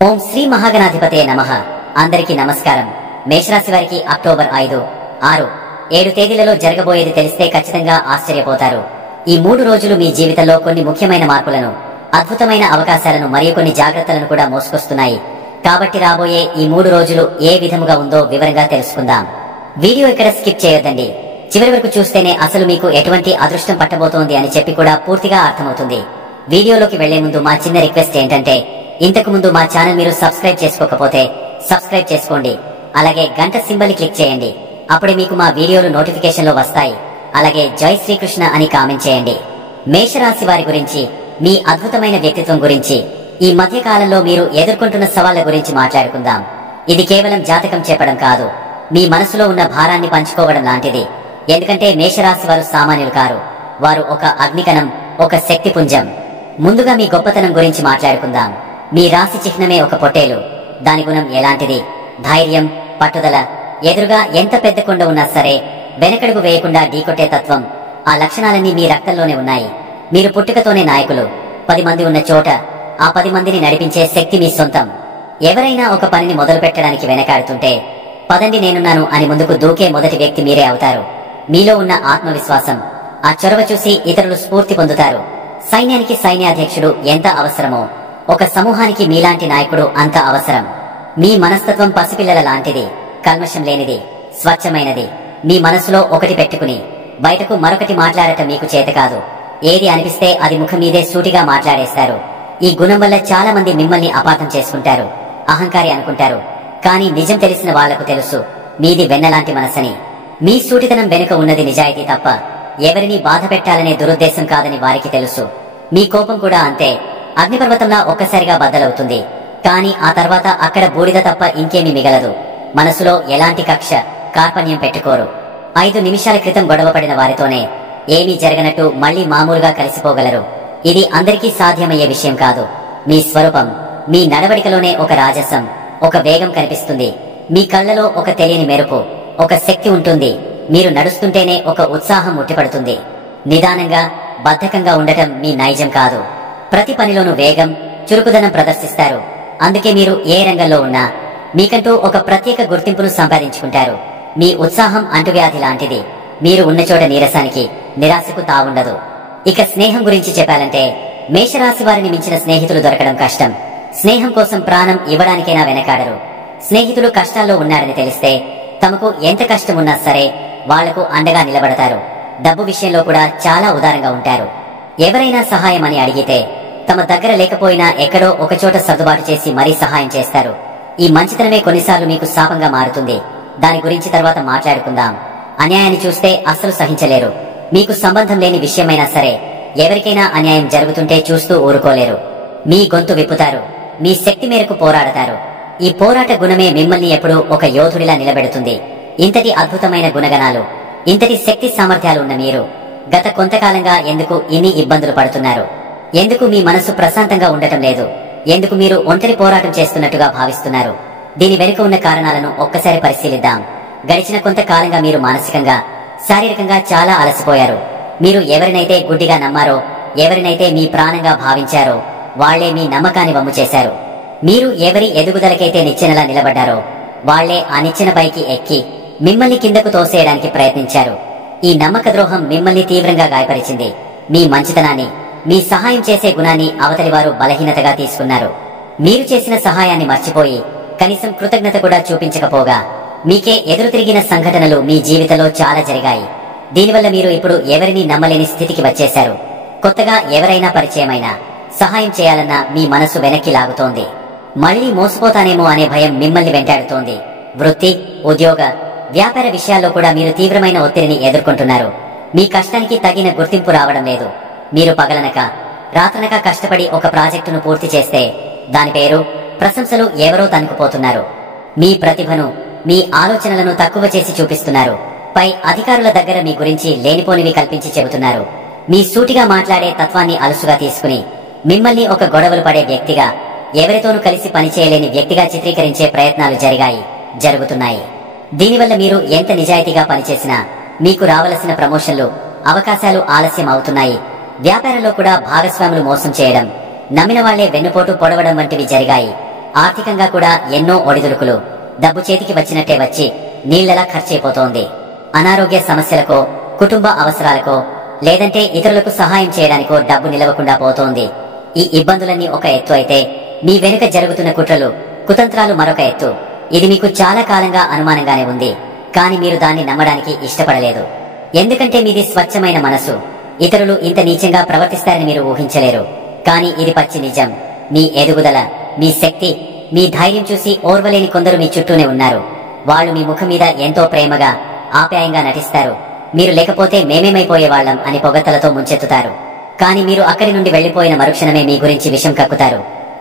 ఓం శ్రీ మహాగణాధిపతే నమః. అందరికీ నమస్కారం. మేషరాశి వారికి అక్టోబర్ 5, 6, 7 తేదీలలో జరగబోయేది తెలిస్తే ఖచ్చితంగా ఆశ్చర్యపోతారు. ఈ 3 రోజులు మీ జీవితంలో కొన్ని ముఖ్యమైన మార్పులను, అద్భుతమైన అవకాశాలను మరియు కొన్ని జాగ్రత్తలను కూడా మోసుకొస్తున్నాయి. కాబట్టి రాబోయే ఈ 3 రోజులు ఏ విధముగా ఉందో వివరంగా తెలుసుకుందాం. వీడియో ఇక్కడ స్కిప్ చేయొద్దండి. చివరి వరకు చూస్తేనే అసలు మీకు ఎటువంటి అదృష్టం పట్టబోతోంది అని చెప్పి కూడా పూర్తిగా అర్థమవుతుంది. వీడియోలోకి వెళ్లే ముందు మా చిన్న రిక్వెస్ట్ ఏంటంటే, ఇంతకు ముందు మా ఛానల్ మీరు సబ్స్క్రైబ్ చేసుకోకపోతే సబ్స్క్రైబ్ చేసుకోండి. అలాగే గంట సింబల్ క్లిక్ చేయండి. అప్పుడే మీకు మా వీడియోలు నోటిఫికేషన్లో వస్తాయి. అలాగే జై శ్రీకృష్ణ అని కామెంట్ చేయండి. మేషరాశి వారి గురించి, మీ అద్భుతమైన వ్యక్తిత్వం గురించి, ఈ మధ్య కాలంలో మీరు ఎదుర్కొంటున్న సవాళ్ల గురించి మాట్లాడుకుందాం. ఇది కేవలం జాతకం చెప్పడం కాదు, మీ మనసులో ఉన్న భారాన్ని పంచుకోవడం లాంటిది. ఎందుకంటే మేషరాశి వారు సామాన్యులు కారు. వారు ఒక అగ్నికణం, ఒక శక్తి పుంజం. ముందుగా మీ గొప్పతనం గురించి మాట్లాడుకుందాం. మీ రాశి చిహ్నమే ఒక పొట్టేలు. దాని గుణం ఎలాంటిది? ధైర్యం, పట్టుదల. ఎదురుగా ఎంత పెద్ద కొండ ఉన్నా సరే వెనకడుగు వేయకుండా ఢీకొట్టే తత్వం. ఆ లక్షణాలన్నీ మీ రక్తంలోనే ఉన్నాయి. మీరు పుట్టుకతోనే నాయకులు. 10 మంది ఉన్న చోట ఆ 10 మందిని నడిపించే శక్తి మీ సొంతం. ఎవరైనా ఒక పనిని మొదలు పెట్టడానికి వెనకాడుతుంటే, పదండి నేనున్నాను అని ముందుకు దూకే మొదటి వ్యక్తి మీరే అవుతారు. మీలో ఉన్న ఆత్మవిశ్వాసం, ఆ చొరవ చూసి ఇతరులు స్ఫూర్తి పొందుతారు. సైన్యానికి సైన్యాధ్యక్షుడు ఎంత అవసరమో, ఒక సమూహానికి మీలాంటి నాయకుడు అంత అవసరం. మీ మనస్తత్వం పసిపిల్లల లాంటిది, కల్మషం లేనిది, స్వచ్ఛమైనది. మీ మనసులో ఒకటి పెట్టుకుని బయటకు మరొకటి మాట్లాడటం మీకు చేత కాదు. ఏది అనిపిస్తే అది ముఖం మీదే సూటిగా మాట్లాడేస్తారు. ఈ గుణం వల్ల చాలా మంది మిమ్మల్ని అపార్థం చేసుకుంటారు, అహంకారి అనుకుంటారు. కానీ నిజం తెలిసిన వాళ్లకు తెలుసు, మీది వెన్నలాంటి మనసని. మీ సూటితనం వెనుక ఉన్నది నిజాయితీ తప్ప ఎవరిని బాధ పెట్టాలనే దురుద్దేశం కాదని వారికి తెలుసు. మీ కోపం కూడా అంతే. అగ్నిపర్వతంలా ఒక్కసారిగా బద్దలవుతుంది. కానీ ఆ తర్వాత అక్కడ బూడిద తప్ప ఇంకేమీ మిగలదు. మనసులో ఎలాంటి కక్ష, కార్పణ్యం పెట్టుకోరు. 5 నిమిషాల క్రితం గొడవపడిన వారితోనే ఏమీ జరగనట్టు మళ్లీ మామూలుగా కలిసిపోగలరు. ఇది అందరికీ సాధ్యమయ్యే విషయం కాదు. మీ స్వరూపం, మీ నడవడికలోనే ఒక రాజసం, ఒక వేగం కనిపిస్తుంది. మీ కళ్లలో ఒక తెలియని మెరుపు, ఒక శక్తి ఉంటుంది. మీరు నడుస్తుంటేనే ఒక ఉత్సాహం ఉట్టిపడుతుంది. నిదానంగా, బద్ధకంగా ఉండటం మీ నైజం కాదు. ప్రతి పనిలోనూ వేగం, చురుకుదనం ప్రదర్శిస్తారు. అందుకే మీరు ఏ రంగంలో ఉన్నా మీకంటూ ఒక ప్రత్యేక గుర్తింపును సంపాదించుకుంటారు. మీ ఉత్సాహం అంటువ్యాధి లాంటిది. మీరు ఉన్న చోట నీరసానికి, నిరాశకు తావుండదు. ఇక స్నేహం గురించి చెప్పాలంటే, మేషరాశి వారిని మించిన స్నేహితులు దొరకడం కష్టం. స్నేహం కోసం ప్రాణం ఇవ్వడానికైనా వెనకాడరు. స్నేహితులు కష్టాల్లో ఉన్నారని తెలిస్తే తమకు ఎంత కష్టం ఉన్నా సరే వాళ్లకు అండగా నిలబడతారు. డబ్బు విషయంలో కూడా చాలా ఉదారంగా ఉంటారు. ఎవరైనా సహాయం అని అడిగితే తమ దగ్గర లేకపోయినా ఎక్కడో ఒకచోట సర్దుబాటు చేసి మరీ సహాయం చేస్తారు. ఈ మంచితనమే కొన్నిసార్లు మీకు శాపంగా మారుతుంది. దాని గురించి తర్వాత మాట్లాడుకుందాం. అన్యాయాన్ని చూస్తే అస్సలు సహించలేరు. మీకు సంబంధం లేని విషయమైనా సరే ఎవరికైనా అన్యాయం జరుగుతుంటే చూస్తూ ఊరుకోలేరు. మీ గొంతు విప్పుతారు. మీ శక్తి మేరకు పోరాడతారు. ఈ పోరాట గుణమే మిమ్మల్ని ఎప్పుడూ ఒక యోధుడిలా నిలబెడుతుంది. ఇంతటి అద్భుతమైన గుణగణాలు, ఇంతటి శక్తి సామర్థ్యాలు ఉన్న మీరు గత కొంతకాలంగా ఎందుకు ఇన్ని ఇబ్బందులు పడుతున్నారు? ఎందుకు మీ మనసు ప్రశాంతంగా ఉండటం లేదు? ఎందుకు మీరు ఒంటరి పోరాటం చేస్తున్నట్టుగా భావిస్తున్నారు? దీని వెనుక ఉన్న కారణాలను ఒక్కసారి పరిశీలిద్దాం. గడిచిన కొంతకాలంగా మీరు మానసికంగా, శారీరకంగా చాలా అలసిపోయారు. మీరు ఎవరినైతే గుడ్డిగా నమ్మారో, ఎవరినైతే మీ ప్రాణంగా భావించారో వాళ్లే మీ నమ్మకాన్ని వమ్ము చేశారు. మీరు ఎవరి ఎదుగుదలకైతే నిచ్చెనలా నిలబడ్డారో వాళ్లే ఆ నిచ్చెనపైకి ఎక్కి మిమ్మల్ని కిందకు తోసేయడానికి ప్రయత్నించారు. ఈ నమ్మక ద్రోహం మిమ్మల్ని తీవ్రంగా గాయపరిచింది. మీ మంచితనాన్ని, మీ సహాయం చేసే గుణాన్ని అవతలి వారు బలహీనతగా తీసుకున్నారు. మీరు చేసిన సహాయాన్ని మర్చిపోయి కనీసం కృతజ్ఞత కూడా చూపించకపోగా మీకే ఎదురు తిరిగిన సంఘటనలు మీ జీవితంలో చాలా జరిగాయి. దీనివల్ల మీరు ఇప్పుడు ఎవరిని నమ్మలేని స్థితికి వచ్చేశారు. కొత్తగా ఎవరైనా పరిచయమైనా సహాయం చేయాలన్నా మీ మనసు వెనక్కి లాగుతోంది. మళ్లీ మోసపోతానేమో అనే భయం మిమ్మల్ని వెంటాడుతోంది. వృత్తి, ఉద్యోగ, వ్యాపార విషయాల్లో కూడా మీరు తీవ్రమైన ఒత్తిడిని ఎదుర్కొంటున్నారు. మీ కష్టానికి తగిన గుర్తింపు రావడం లేదు. మీరు పగలనక, రాత్రనక కష్టపడి ఒక ప్రాజెక్టును పూర్తి చేస్తే దాని పేరు, ప్రశంసలు ఎవరో తనుకుపోతున్నారు. మీ ప్రతిభను, మీ ఆలోచనలను తక్కువ చేసి చూపిస్తున్నారు. పై అధికారుల దగ్గర మీ గురించి లేనిపోనివి కల్పించి చెబుతున్నారు. మీ సూటిగా మాట్లాడే తత్వాన్ని అలుసుగా తీసుకుని మిమ్మల్ని ఒక గొడవలు పడే వ్యక్తిగా, ఎవరితోనూ కలిసి పనిచేయలేని వ్యక్తిగా చిత్రీకరించే ప్రయత్నాలు జరిగాయి, జరుగుతున్నాయి. దీనివల్ల మీరు ఎంత నిజాయితీగా పనిచేసినా మీకు రావలసిన ప్రమోషన్లు, అవకాశాలు ఆలస్యం అవుతున్నాయి. వ్యాపారంలో కూడా భాగస్వాములు మోసం చేయడం, నమ్మిన వాళ్లే వెన్నుపోటు పొడవడం వంటివి జరిగాయి. ఆర్థికంగా కూడా ఎన్నో ఒడిదుడుకులు. డబ్బు చేతికి వచ్చినట్టే వచ్చి నీళ్లలా ఖర్చయిపోతోంది. అనారోగ్య సమస్యలకో, కుటుంబ అవసరాలకో, లేదంటే ఇతరులకు సహాయం చేయడానికో డబ్బు నిలవకుండా పోతోంది. ఈ ఇబ్బందులన్నీ ఒక ఎత్తు అయితే, మీ వెనుక జరుగుతున్న కుట్రలు, కుతంత్రాలు మరొక ఎత్తు. ఇది మీకు చాలా కాలంగా అనుమానంగానే ఉంది. కానీ మీరు దాన్ని నమ్మడానికి ఇష్టపడలేదు. ఎందుకంటే మీది స్వచ్ఛమైన మనసు. ఇతరులు ఇంత నీచంగా ప్రవర్తిస్తారని మీరు ఊహించలేరు. కానీ ఇది పచ్చి నిజం. మీ ఎదుగుదల, మీ శక్తి, మీ ధైర్యం చూసి ఓర్వలేని కొందరు మీ చుట్టూనే ఉన్నారు. వాళ్ళు మీ ముఖం మీద ఎంతో ప్రేమగా, ఆప్యాయంగా నటిస్తారు. మీరు లేకపోతే మేమేమైపోయేవాళ్లం అని పొగతలతో ముంచెత్తుతారు. కానీ మీరు అక్కడి నుండి వెళ్లిపోయిన మరుక్షణమే మీ గురించి విషం కక్కుతారు.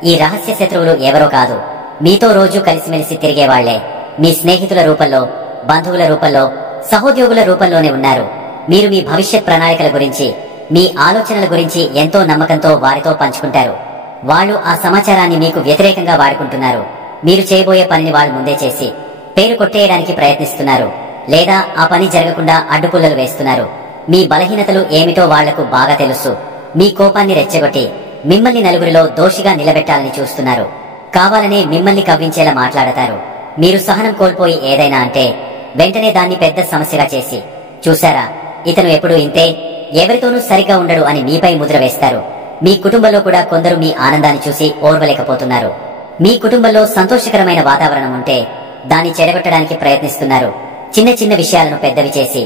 ఈ రహస్య శత్రువులు ఎవరో కాదు, మీతో రోజు కలిసిమెలిసి తిరిగేవాళ్లే. మీ స్నేహితుల రూపంలో, బంధువుల రూపంలో, సహోద్యోగుల రూపంలోనే ఉన్నారు. మీరు మీ భవిష్యత్ ప్రణాళికల గురించి, మీ ఆలోచనల గురించి ఎంతో నమ్మకంతో వారితో పంచుకుంటారు. వాళ్ళు ఆ సమాచారాన్ని మీకు వ్యతిరేకంగా వాడుకుంటున్నారు. మీరు చేయబోయే పనిని వాళ్ళు ముందే చేసి పేరు కొట్టేయడానికి ప్రయత్నిస్తున్నారు, లేదా ఆ పని జరగకుండా అడ్డుపుల్లలు వేస్తున్నారు. మీ బలహీనతలు ఏమిటో వాళ్లకు బాగా తెలుసు. మీ కోపాన్ని రెచ్చగొట్టి మిమ్మల్ని నలుగురిలో దోషిగా నిలబెట్టాలని చూస్తున్నారు. కావాలనే మిమ్మల్ని కవ్వించేలా మాట్లాడతారు. మీరు సహనం కోల్పోయి ఏదైనా అంటే వెంటనే దాన్ని పెద్ద సమస్యగా చేసి, చూశారా ఇతను ఎప్పుడూ ఇంతే, ఎవరితోనూ సరిగా ఉండడు అని మీపై ముద్ర వేస్తారు. మీ కుటుంబంలో కూడా కొందరు మీ ఆనందాన్ని చూసి ఓర్వలేకపోతున్నారు. మీ కుటుంబంలో సంతోషకరమైన వాతావరణం ఉంటే దాన్ని చెడగొట్టడానికి ప్రయత్నిస్తున్నారు. చిన్న చిన్న విషయాలను పెద్దవి చేసి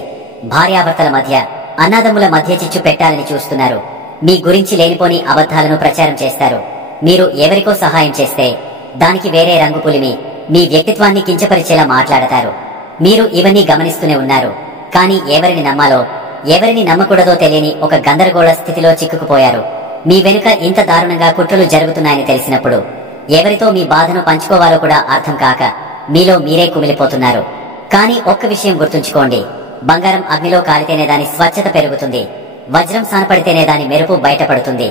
భార్యాభర్తల మధ్య, అన్నాదమ్ముల మధ్య చిచ్చు పెట్టాలని చూస్తున్నారు. మీ గురించి లేనిపోని అబద్ధాలను ప్రచారం చేస్తారు. మీరు ఎవరికో సహాయం చేస్తే దానికి వేరే రంగు పులిమి మీ వ్యక్తిత్వాన్ని కించపరిచేలా మాట్లాడతారు. మీరు ఇవన్నీ గమనిస్తూనే ఉన్నారు. కానీ ఎవరిని నమ్మాలో, ఎవరిని నమ్మకూడదో తెలియని ఒక గందరగోళ స్థితిలో చిక్కుకుపోయారు. మీ వెనుక ఇంత దారుణంగా కుట్రలు జరుగుతున్నాయని తెలిసినప్పుడు ఎవరితో మీ బాధను పంచుకోవాలో కూడా అర్థం కాక మీలో మీరే కుమిలిపోతున్నారు. కానీ ఒక్క విషయం గుర్తుంచుకోండి, బంగారం అగ్నిలో కాలితేనే దాని స్వచ్ఛత పెరుగుతుంది, వజ్రం సానపడితేనే దాని మెరుపు బయటపడుతుంది.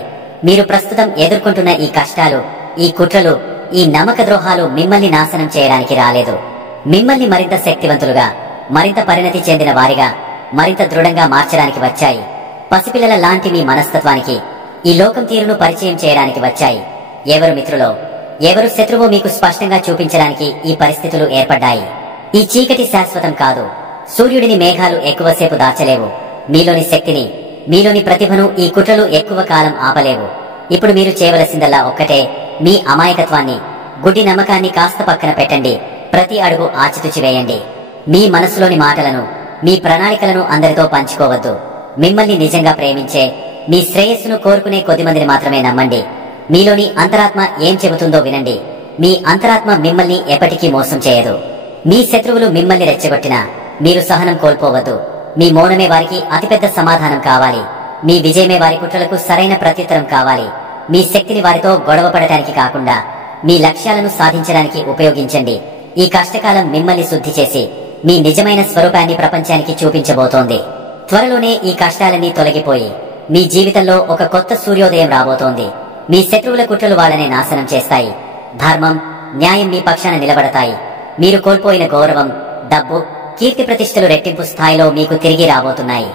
మీరు ప్రస్తుతం ఎదుర్కొంటున్న ఈ కష్టాలు, ఈ కుట్రలు, ఈ నమ్మక ద్రోహాలు మిమ్మల్ని నాశనం చేయడానికి రాలేదు. మిమ్మల్ని మరింత శక్తివంతులుగా, మరింత పరిణతి చెందిన వారిగా, మరింత దృఢంగా మార్చడానికి వచ్చాయి. పసిపిల్లల లాంటి మీ మనస్తత్వానికి, ఈ లోకం తీరును పరిచయం చేయడానికి వచ్చాయి. ఎవరు మిత్రులో, ఎవరు శత్రువో మీకు స్పష్టంగా చూపించడానికి ఈ పరిస్థితులు ఏర్పడ్డాయి. ఈ చీకటి శాశ్వతం కాదు. సూర్యుడిని మేఘాలు ఎక్కువసేపు దాచలేవు. మీలోని శక్తిని, మీలోని ప్రతిభను ఈ కుట్రలు ఎక్కువ కాలం ఆపలేవు. ఇప్పుడు మీరు చేయవలసిందల్లా ఒక్కటే, మీ అమాయకత్వాన్ని, గుడ్డి నమ్మకాన్ని కాస్త పక్కన పెట్టండి. ప్రతి అడుగు ఆచితూచి వేయండి. మీ మనసులోని మాటలను, మీ ప్రణాళికలను అందరితో పంచుకోవద్దు. మిమ్మల్ని నిజంగా ప్రేమించే, మీ శ్రేయస్సును కోరుకునే కొద్దిమందిని మాత్రమే నమ్మండి. మీలోని అంతరాత్మ ఏం చెబుతుందో వినండి. మీ అంతరాత్మ మిమ్మల్ని ఎప్పటికీ మోసం చేయదు. మీ శత్రువులు మిమ్మల్ని రెచ్చగొట్టినా మీరు సహనం కోల్పోవద్దు. మీ మౌనమే వారికి అతిపెద్ద సమాధానం కావాలి. మీ విజయమే వారి కుట్రలకు సరైన ప్రత్యుత్తరం కావాలి. మీ శక్తిని వారితో గొడవ పడటానికి కాకుండా మీ లక్ష్యాలను సాధించడానికి ఉపయోగించండి. ఈ కష్టకాలం మిమ్మల్ని శుద్ధి చేసి మీ నిజమైన స్వరూపాన్ని ప్రపంచానికి చూపించబోతోంది. త్వరలోనే ఈ కష్టాలన్నీ తొలగిపోయి మీ జీవితంలో ఒక కొత్త సూర్యోదయం రాబోతోంది. మీ శత్రువుల కుట్రలు వాళ్ళనే నాశనం చేస్తాయి. ధర్మం, న్యాయం మీ పక్షాన నిలబడతాయి. మీరు కోల్పోయిన గౌరవం, డబ్బు, కీర్తి ప్రతిష్టలు రెట్టింపు స్థాయిలో మీకు తిరిగి రాబోతున్నాయి.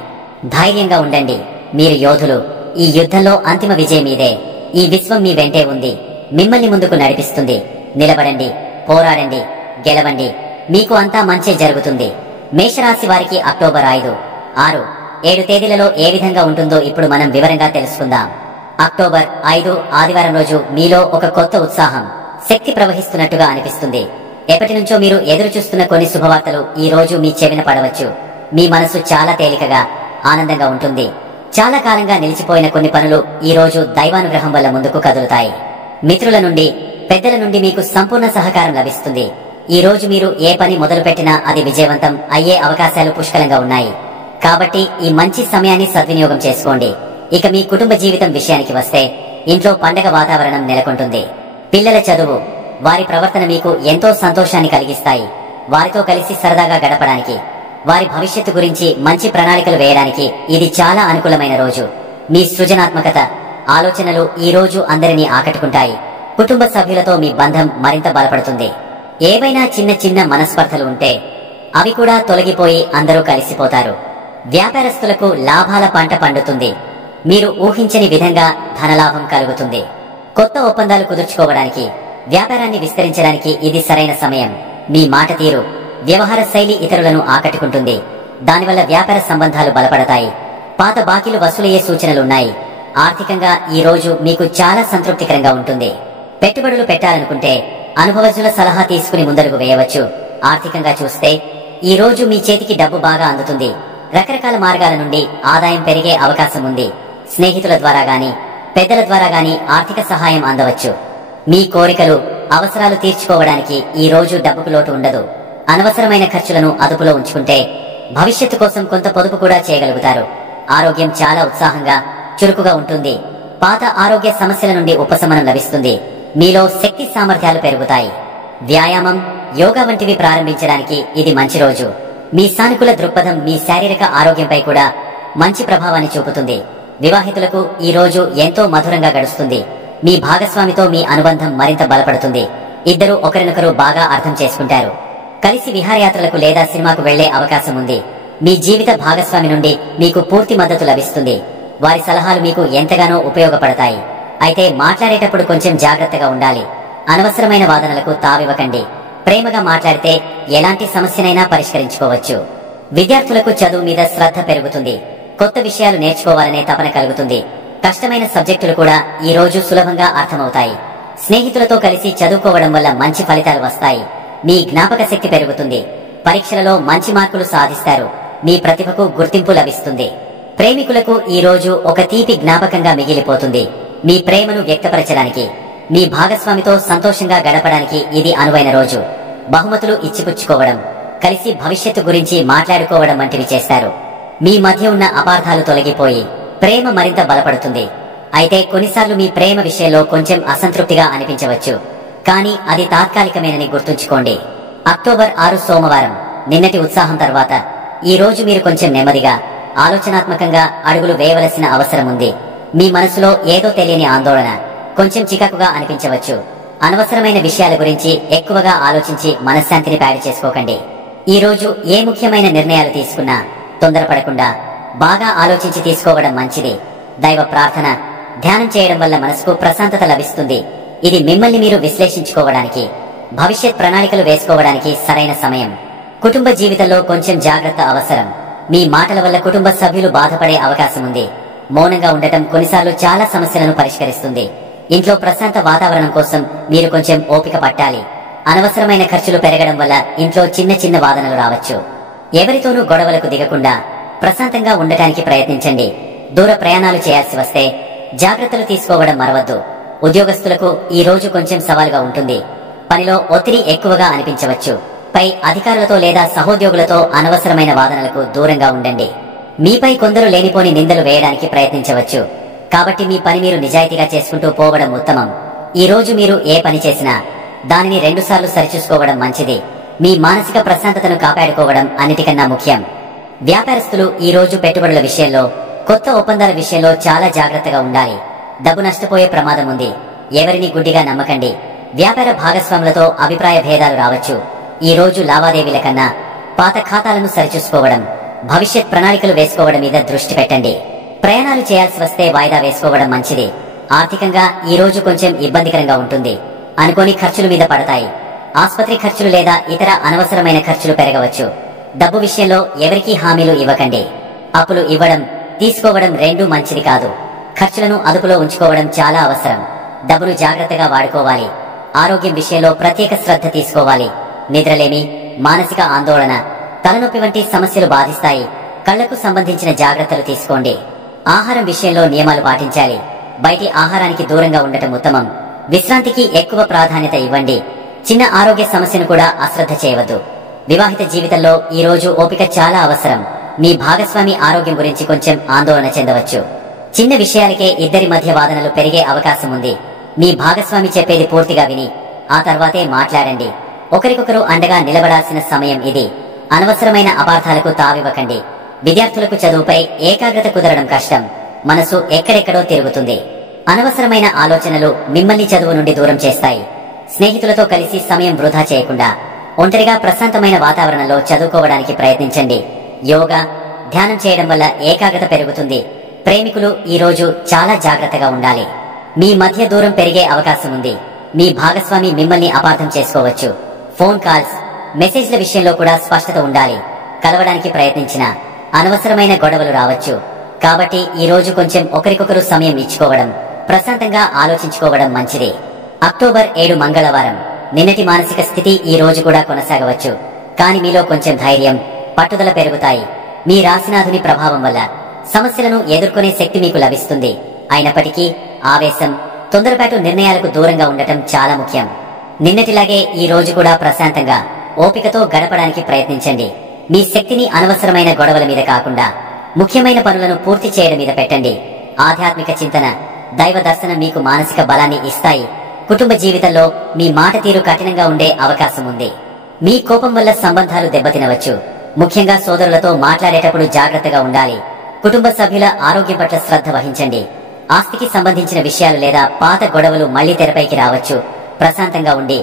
ధైర్యంగా ఉండండి. మీరు యోధులు. ఈ యుద్ధంలో అంతిమ విజయం మీదే. ఈ విశ్వం మీ వెంటే ఉంది. మిమ్మల్ని ముందుకు నడిపిస్తుంది. నిలబడండి, పోరాడండి, గెలవండి. మీకు అంతా మంచే జరుగుతుంది. మేషరాశి వారికి అక్టోబర్ 5, 6, 7 తేదీలలో ఏ విధంగా ఉంటుందో ఇప్పుడు మనం వివరంగా తెలుసుకుందాం. అక్టోబర్ 5 ఆదివారం రోజు మీలో ఒక కొత్త ఉత్సాహం, శక్తి ప్రవహిస్తున్నట్టుగా అనిపిస్తుంది. ఎప్పటి నుంచో మీరు ఎదురు చూస్తున్న కొన్ని శుభవార్తలు ఈ రోజు మీ చెవిన పడవచ్చు. మీ మనసు చాలా తేలికగా, ఆనందంగా ఉంటుంది. చాలా కాలంగా నిలిచిపోయిన కొన్ని పనులు ఈ రోజు దైవానుగ్రహం వల్ల ముందుకు కదులుతాయి. మిత్రుల నుండి, పెద్దల నుండి మీకు సంపూర్ణ సహకారం లభిస్తుంది. ఈ రోజు మీరు ఏ పని మొదలుపెట్టినా అది విజయవంతం అయ్యే అవకాశాలు పుష్కలంగా ఉన్నాయి. కాబట్టి ఈ మంచి సమయాన్ని సద్వినియోగం చేసుకోండి. ఇక మీ కుటుంబ జీవితం విషయానికి వస్తే ఇంట్లో పండగ వాతావరణం నెలకొంటుంది. పిల్లల చదువు, వారి ప్రవర్తన మీకు ఎంతో సంతోషాన్ని కలిగిస్తాయి. వారితో కలిసి సరదాగా గడపడానికి, వారి భవిష్యత్తు గురించి మంచి ప్రణాళికలు వేయడానికి ఇది చాలా అనుకూలమైన రోజు. మీ సృజనాత్మకత, ఆలోచనలు ఈ రోజు అందరినీ ఆకట్టుకుంటాయి. కుటుంబ సభ్యులతో మీ బంధం మరింత బలపడుతుంది. ఏవైనా చిన్న చిన్న మనస్పర్ధలు ఉంటే అవి కూడా తొలగిపోయి అందరూ కలిసిపోతారు. వ్యాపారస్తులకు లాభాల పంట పండుతుంది. మీరు ఊహించని విధంగా ధనలాభం కలుగుతుంది. కొత్త ఒప్పందాలు కుదుర్చుకోవడానికి, వ్యాపారాన్ని విస్తరించడానికి ఇది సరైన సమయం. మీ మాట తీరు, వ్యవహార శైలి ఇతరులను ఆకట్టుకుంటుంది. దానివల్ల వ్యాపార సంబంధాలు బలపడతాయి. పాత బాకీలు వసూలయ్యే సూచనలున్నాయి. ఆర్థికంగా ఈ రోజు మీకు చాలా సంతృప్తికరంగా ఉంటుంది. పెట్టుబడులు పెట్టాలనుకుంటే అనుభవజ్ఞుల సలహా తీసుకుని ముందడుగు వేయవచ్చు. ఆర్థికంగా చూస్తే ఈ రోజు మీ చేతికి డబ్బు బాగా అందుతుంది. రకరకాల మార్గాల నుండి ఆదాయం పెరిగే అవకాశం ఉంది. స్నేహితుల ద్వారా గాని, పెద్దల ద్వారా గాని ఆర్థిక సహాయం అందవచ్చు. మీ కోరికలు, అవసరాలు తీర్చుకోవడానికి ఈ రోజు డబ్బుకు లోటు ఉండదు. అనవసరమైన ఖర్చులను అదుపులో ఉంచుకుంటే భవిష్యత్తు కోసం కొంత పొదుపు కూడా చేయగలుగుతారు. ఆరోగ్యం చాలా ఉత్సాహంగా, చురుకుగా ఉంటుంది. పాత ఆరోగ్య సమస్యల నుండి ఉపశమనం లభిస్తుంది. మీలో శక్తి సామర్థ్యాలు పెరుగుతాయి. వ్యాయామం, యోగా వంటివి ప్రారంభించడానికి ఇది మంచి రోజు. మీ సానుకూల దృక్పథం మీ శారీరక ఆరోగ్యంపై కూడా మంచి ప్రభావాన్ని చూపుతుంది. వివాహితులకు ఈ రోజు ఎంతో మధురంగా గడుస్తుంది. మీ భాగస్వామితో మీ అనుబంధం మరింత బలపడుతుంది. ఇద్దరు ఒకరినొకరు బాగా అర్థం చేసుకుంటారు. కలిసి విహారయాత్రలకు లేదా సినిమాకు వెళ్లే అవకాశం ఉంది. మీ జీవిత భాగస్వామి నుండి మీకు పూర్తి మద్దతు లభిస్తుంది. వారి సలహాలు మీకు ఎంతగానో ఉపయోగపడతాయి. అయితే మాట్లాడేటప్పుడు కొంచెం జాగ్రత్తగా ఉండాలి. అనవసరమైన వాదనలకు తావివ్వకండి. ప్రేమగా మాట్లాడితే ఎలాంటి సమస్యనైనా పరిష్కరించుకోవచ్చు. విద్యార్థులకు చదువు మీద శ్రద్ధ పెరుగుతుంది. కొత్త విషయాలు నేర్చుకోవాలనే తపన కలుగుతుంది. కష్టమైన సబ్జెక్టులు కూడా ఈ రోజు సులభంగా అర్థమవుతాయి. స్నేహితులతో కలిసి చదువుకోవడం వల్ల మంచి ఫలితాలు వస్తాయి. మీ జ్ఞాపక శక్తి పెరుగుతుంది. పరీక్షలలో మంచి మార్కులు సాధిస్తారు. మీ ప్రతిభకు గుర్తింపు లభిస్తుంది. ప్రేమికులకు ఈ రోజు ఒక తీపి జ్ఞాపకంగా మిగిలిపోతుంది. మీ ప్రేమను వ్యక్తపరచడానికి, మీ భాగస్వామితో సంతోషంగా గడపడానికి ఇది అనువైన రోజు. బహుమతులు ఇచ్చిపుచ్చుకోవడం, కలిసి భవిష్యత్తు గురించి మాట్లాడుకోవడం వంటివి చేస్తారు. మీ మధ్య ఉన్న అపార్థాలు తొలగిపోయి ప్రేమ మరింత బలపడుతుంది. అయితే కొన్నిసార్లు మీ ప్రేమ విషయంలో కొంచెం అసంతృప్తిగా అనిపించవచ్చు. కానీ అది తాత్కాలికమేనని గుర్తుంచుకోండి. అక్టోబర్ 6 సోమవారం. నిన్నటి ఉత్సాహం తర్వాత ఈ రోజు మీరు కొంచెం నెమ్మదిగా, ఆలోచనాత్మకంగా అడుగులు వేయవలసిన అవసరం ఉంది. మీ మనసులో ఏదో తెలియని ఆందోళన, కొంచెం చికాకుగా అనిపించవచ్చు. అనవసరమైన విషయాల గురించి ఎక్కువగా ఆలోచించి మనశ్శాంతిని పాడు చేసుకోకండి. ఈ రోజు ఏ ముఖ్యమైన నిర్ణయాలు తీసుకున్నా తొందరపడకుండా బాగా ఆలోచించి తీసుకోవడం మంచిది. దైవ ప్రార్థన, ధ్యానం చేయడం వల్ల మనసుకు ప్రశాంతత లభిస్తుంది. ఇది మిమ్మల్ని మీరు విశ్లేషించుకోవడానికి, భవిష్యత్ ప్రణాళికలు వేసుకోవడానికి సరైన సమయం. కుటుంబ జీవితంలో కొంచెం జాగ్రత్త అవసరం. మీ మాటల వల్ల కుటుంబ సభ్యులు బాధపడే అవకాశం ఉంది. మౌనంగా ఉండటం కొన్నిసార్లు చాలా సమస్యలను పరిష్కరిస్తుంది. ఇంట్లో ప్రశాంత వాతావరణం కోసం మీరు కొంచెం ఓపిక పట్టాలి. అనవసరమైన ఖర్చులు పెరగడం వల్ల ఇంట్లో చిన్న చిన్న వాదనలు రావచ్చు. ఎవరితోనూ గొడవలకు దిగకుండా ప్రశాంతంగా ఉండటానికి ప్రయత్నించండి. దూర ప్రయాణాలు చేయాల్సి వస్తే జాగ్రత్తలు తీసుకోవడం మరవద్దు. ఉద్యోగస్తులకు ఈ రోజు కొంచెం సవాలుగా ఉంటుంది. పనిలో ఒత్తిడి ఎక్కువగా అనిపించవచ్చు. పై అధికారులతో లేదా సహోద్యోగులతో అనవసరమైన వాదనలకు దూరంగా ఉండండి. మీపై కొందరు లేనిపోని నిందలు వేయడానికి ప్రయత్నించవచ్చు. కాబట్టి మీ పని మీరు నిజాయితీగా చేసుకుంటూ పోవడం ఉత్తమం. ఈ రోజు మీరు ఏ పని చేసినా దానిని 2 సార్లు సరిచూసుకోవడం మంచిది. మీ మానసిక ప్రశాంతతను కాపాడుకోవడం అన్నిటికన్నా ముఖ్యం. వ్యాపారస్తులు ఈ రోజు పెట్టుబడుల విషయంలో, కొత్త ఒప్పందాల విషయంలో చాలా జాగ్రత్తగా ఉండాలి. డబ్బు నష్టపోయే ప్రమాదం ఉంది. ఎవరిని గుడ్డిగా నమ్మకండి. వ్యాపార భాగస్వాములతో అభిప్రాయ భేదాలు రావచ్చు. ఈ రోజు లావాదేవీల కన్నా పాత ఖాతాలను సరిచూసుకోవడం, భవిష్యత్ ప్రణాళికలు వేసుకోవడం మీద దృష్టి పెట్టండి. ప్రయాణాలు చేయాల్సి వస్తే వాయిదా వేసుకోవడం మంచిది. ఆర్థికంగా ఈ రోజు కొంచెం ఇబ్బందికరంగా ఉంటుంది. అనుకోని ఖర్చుల మీద పడతాయి. ఆస్పత్రి ఖర్చులు లేదా ఇతర అనవసరమైన ఖర్చులు పెరగవచ్చు. డబ్బు విషయంలో ఎవరికీ హామీలు ఇవ్వకండి. అప్పులు ఇవ్వడం, తీసుకోవడం రెండూ మంచిది కాదు. ఖర్చులను అదుపులో ఉంచుకోవడం చాలా అవసరం. డబ్బును జాగ్రత్తగా వాడుకోవాలి. ఆరోగ్యం విషయంలో ప్రత్యేక శ్రద్ధ తీసుకోవాలి. నిద్రలేమి, మానసిక ఆందోళన, తలనొప్పి వంటి సమస్యలు బాధిస్తాయి. కళ్లకు సంబంధించిన జాగ్రత్తలు తీసుకోండి. ఆహారం విషయంలో నియమాలు పాటించాలి. బయటి ఆహారానికి దూరంగా ఉండటం ఉత్తమం. విశ్రాంతికి ఎక్కువ ప్రాధాన్యత ఇవ్వండి. చిన్న ఆరోగ్య సమస్యను కూడా అశ్రద్ధ చేయవద్దు. వివాహిత జీవితంలో ఈ రోజు ఓపిక చాలా అవసరం. మీ భాగస్వామి ఆరోగ్యం గురించి కొంచెం ఆందోళన చెందవచ్చు. చిన్న విషయాలకే ఇద్దరి మధ్య వాదనలు పెరిగే అవకాశం ఉంది. మీ భాగస్వామి చెప్పేది పూర్తిగా విని ఆ తర్వాతే మాట్లాడండి. ఒకరికొకరు అండగా నిలబడాల్సిన సమయం ఇది. అనవసరమైన అపార్థాలకు తావివ్వకండి. విద్యార్థులకు చదువుపై ఏకాగ్రత కుదరడం కష్టం. మనసు ఎక్కడెక్కడో తిరుగుతుంది. అనవసరమైన ఆలోచనలు మిమ్మల్ని చదువు నుండి దూరం చేస్తాయి. స్నేహితులతో కలిసి సమయం వృధా చేయకుండా ఒంటరిగా ప్రశాంతమైన వాతావరణంలో చదువుకోవడానికి ప్రయత్నించండి. యోగా, ధ్యానం చేయడం వల్ల ఏకాగ్రత పెరుగుతుంది. ప్రేమికులు ఈ రోజు చాలా జాగ్రత్తగా ఉండాలి. మీ మధ్య దూరం పెరిగే అవకాశం ఉంది. మీ భాగస్వామి మిమ్మల్ని అపార్థం చేసుకోవచ్చు. ఫోన్ కాల్స్, మెసేజ్ల విషయంలో కూడా స్పష్టత ఉండాలి. కలవడానికి ప్రయత్నించినా అనవసరమైన గొడవలు రావచ్చు. కాబట్టి ఈ రోజు కొంచెం ఒకరికొకరు సమయం ఇచ్చుకోవడం, ప్రశాంతంగా ఆలోచించుకోవడం మంచిది. అక్టోబర్ 7 మంగళవారం. నిన్నటి మానసిక స్థితి ఈ రోజు కూడా కొనసాగవచ్చు. కానీ మీలో కొంచెం ధైర్యం, పట్టుదల పెరుగుతాయి. మీ రాశినాథుని ప్రభావం వల్ల సమస్యలను ఎదుర్కొనే శక్తి మీకు లభిస్తుంది. అయినప్పటికీ ఆవేశం, తొందరపాటు నిర్ణయాలకు దూరంగా ఉండటం చాలా ముఖ్యం. నిన్నటిలాగే ఈ రోజు కూడా ప్రశాంతంగా, ఓపికతో గడపడానికి ప్రయత్నించండి. మీ శక్తిని అనవసరమైన గొడవల మీద కాకుండా ముఖ్యమైన పనులను పూర్తి చేయడం మీద పెట్టండి. ఆధ్యాత్మిక చింతన, దైవ దర్శనం మీకు మానసిక బలాన్ని ఇస్తాయి. కుటుంబ జీవితంలో మీ మాట తీరు కఠినంగా ఉండే అవకాశం ఉంది. మీ కోపం వల్ల సంబంధాలు దెబ్బతినవచ్చు. ముఖ్యంగా సోదరులతో మాట్లాడేటప్పుడు జాగ్రత్తగా ఉండాలి. కుటుంబ సభ్యుల ఆరోగ్యం పట్ల శ్రద్ధ వహించండి. ఆస్తికి సంబంధించిన విషయాలు లేదా పాత గొడవలు మళ్లీ తెరపైకి రావచ్చు. ప్రశాంతంగా ఉండి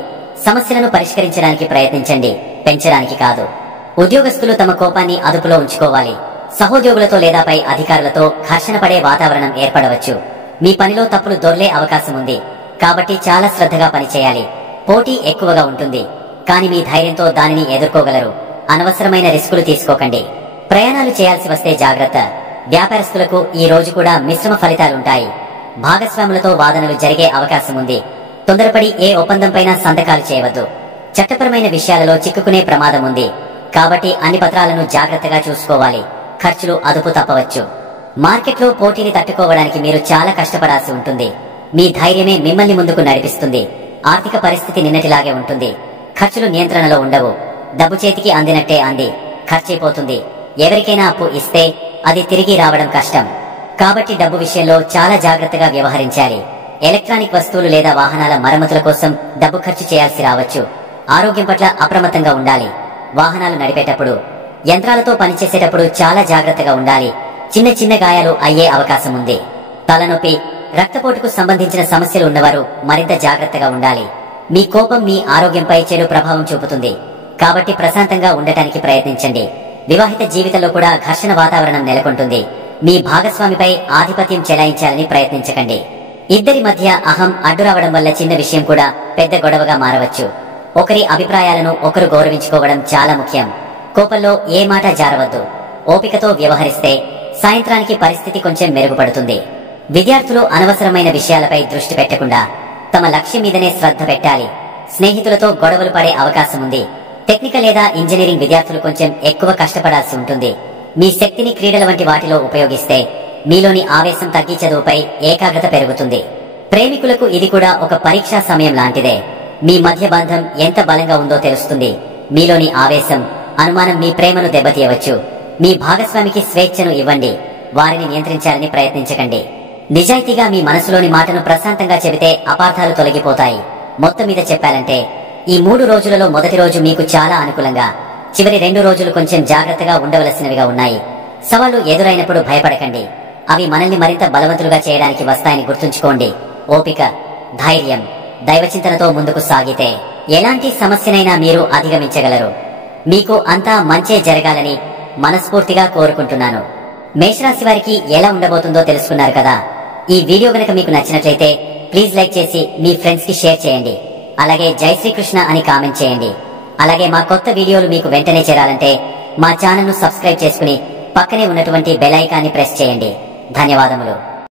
సమస్యలను పరిష్కరించడానికి ప్రయత్నించండి, పెంచడానికి కాదు. ఉద్యోగస్తులు తమ కోపాన్ని అదుపులో ఉంచుకోవాలి. సహోద్యోగులతో లేదా పై అధికారులతో ఘర్షణ పడే వాతావరణం ఏర్పడవచ్చు. మీ పనిలో తప్పులు దొర్లే అవకాశం ఉంది. కాబట్టి చాలా శ్రద్ధగా పనిచేయాలి. పోటీ ఎక్కువగా ఉంటుంది, కానీ మీ ధైర్యంతో దానిని ఎదుర్కోగలరు. అనవసరమైన రిస్కులు తీసుకోకండి. ప్రయాణాలు చేయాల్సి వస్తే జాగ్రత్త. వ్యాపారస్తులకు ఈ రోజు కూడా మిశ్రమ ఫలితాలుంటాయి. భాగస్వాములతో వాదనలు జరిగే అవకాశం ఉంది. తొందరపడి ఏ ఒప్పందంపైన సంతకాలు చేయవద్దు. చట్టపరమైన విషయాలలో చిక్కుకునే ప్రమాదం ఉంది. కాబట్టి అన్ని పత్రాలను జాగ్రత్తగా చూసుకోవాలి. ఖర్చులు అదుపు తప్పవచ్చు. మార్కెట్లో పోటీని తట్టుకోవడానికి మీరు చాలా కష్టపడాల్సి ఉంటుంది. మీ ధైర్యమే మిమ్మల్ని ముందుకు నడిపిస్తుంది. ఆర్థిక పరిస్థితి నిన్నటిలాగే ఉంటుంది. ఖర్చులు నియంత్రణలో ఉండవు. డబ్బు చేతికి అందినట్టే అంది ఖర్చయిపోతుంది. ఎవరికైనా అప్పు ఇస్తే అది తిరిగి రావడం కష్టం. కాబట్టి డబ్బు విషయంలో చాలా జాగ్రత్తగా వ్యవహరించాలి. ఎలక్ట్రానిక్ వస్తువులు లేదా వాహనాల మరమ్మతుల కోసం డబ్బు ఖర్చు చేయాల్సి రావచ్చు. ఆరోగ్యం పట్ల అప్రమత్తంగా ఉండాలి. వాహనాలు నడిపేటప్పుడు, యంత్రాలతో పనిచేసేటప్పుడు చాలా జాగ్రత్తగా ఉండాలి. చిన్న చిన్న గాయాలు అయ్యే అవకాశం ఉంది. తలనొప్పి, రక్తపోటుకు సంబంధించిన సమస్యలు ఉన్నవారు మరింత జాగ్రత్తగా ఉండాలి. మీ కోపం మీ ఆరోగ్యంపై చెడు ప్రభావం చూపుతుంది. కాబట్టి ప్రశాంతంగా ఉండటానికి ప్రయత్నించండి. వివాహిత జీవితంలో కూడా ఘర్షణ వాతావరణం నెలకొంటుంది. మీ భాగస్వామిపై ఆధిపత్యం చెలాయించాలని ప్రయత్నించకండి. ఇద్దరి మధ్య అహం అడ్డురావడం వల్ల చిన్న విషయం కూడా పెద్ద గొడవగా మారవచ్చు. ఒకరి అభిప్రాయాలను ఒకరు గౌరవించుకోవడం చాలా ముఖ్యం. కోపంలో ఏ మాట జారవద్దు. ఓపికతో వ్యవహరిస్తే సాయంత్రానికి పరిస్థితి కొంచెం మెరుగుపడుతుంది. విద్యార్థులు అనవసరమైన విషయాలపై దృష్టి పెట్టకుండా తమ లక్ష్యం మీదనే శ్రద్ధ పెట్టాలి. స్నేహితులతో గొడవలు పడే అవకాశం ఉంది. టెక్నికల్ లేదా ఇంజనీరింగ్ విద్యార్థులు కొంచెం ఎక్కువ కష్టపడాల్సి ఉంటుంది. మీ శక్తిని క్రీడల వంటి వాటిలో ఉపయోగిస్తే మీలోని ఆవేశం తగ్గి చదువుపై ఏకాగ్రత పెరుగుతుంది. ప్రేమికులకు ఇది కూడా ఒక పరీక్షా సమయం లాంటిదే. మీ మధ్య బంధం ఎంత బలంగా ఉందో తెలుస్తుంది. మీలోని ఆవేశం, అనుమానం మీ ప్రేమను దెబ్బతీయవచ్చు. మీ భాగస్వామికి స్వేచ్ఛను ఇవ్వండి. వారిని నియంత్రించాలని ప్రయత్నించకండి. నిజాయితీగా మీ మనసులోని మాటను ప్రశాంతంగా చెబితే అపార్థాలు తొలగిపోతాయి. మొత్తం మీద చెప్పాలంటే ఈ 3 రోజులలో మొదటి రోజు మీకు చాలా అనుకూలంగా, చివరి 2 రోజులు కొంచెం జాగ్రత్తగా ఉండవలసినవిగా ఉన్నాయి. సవాళ్లు ఎదురైనప్పుడు భయపడకండి. అవి మనల్ని మరింత బలవంతులుగా చేయడానికి వస్తాయని గుర్తుంచుకోండి. ఓపిక, ధైర్యం, దైవచింతనతో ముందుకు సాగితే ఎలాంటి సమస్యనైనా మీరు అధిగమించగలరు. మీకు అంతా మంచే జరగాలని మనస్ఫూర్తిగా కోరుకుంటున్నాను. మేషరాశి వారికి ఎలా ఉండబోతుందో తెలుసుకున్నారు కదా. ఈ వీడియో గనక మీకు నచ్చినట్లయితే ప్లీజ్ లైక్ చేసి మీ ఫ్రెండ్స్ కి షేర్ చేయండి. అలాగే జై శ్రీకృష్ణ అని కామెంట్ చేయండి. అలాగే మా కొత్త వీడియోలు మీకు వెంటనే చేరాలంటే మా ఛానల్ ను సబ్స్క్రైబ్ చేసుకుని పక్కనే ఉన్నటువంటి బెల్ ఐకాన్ని ప్రెస్ చేయండి. ధన్యవాదములు.